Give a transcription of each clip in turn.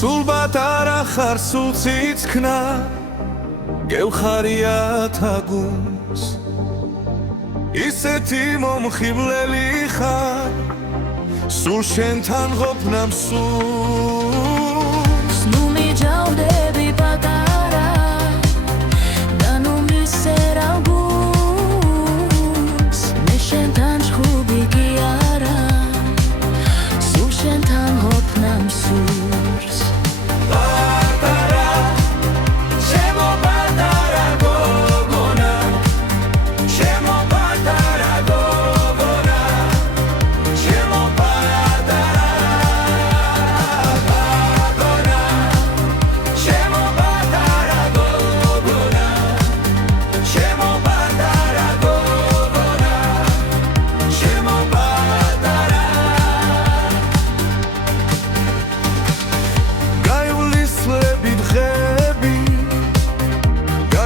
სულ პატარა ხარ, სულ ციცქნა გევხარია თაგუნს ისეთი მომხიბლელი ხარ სულ შენთან ყოფნა მსურს ნუ მიჯავრდები პატარა და ნუ მისერა გულს მე შენთან ჩხუბი კი არა სულ შენთან ყოფნა მსურს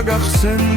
გაგახსენ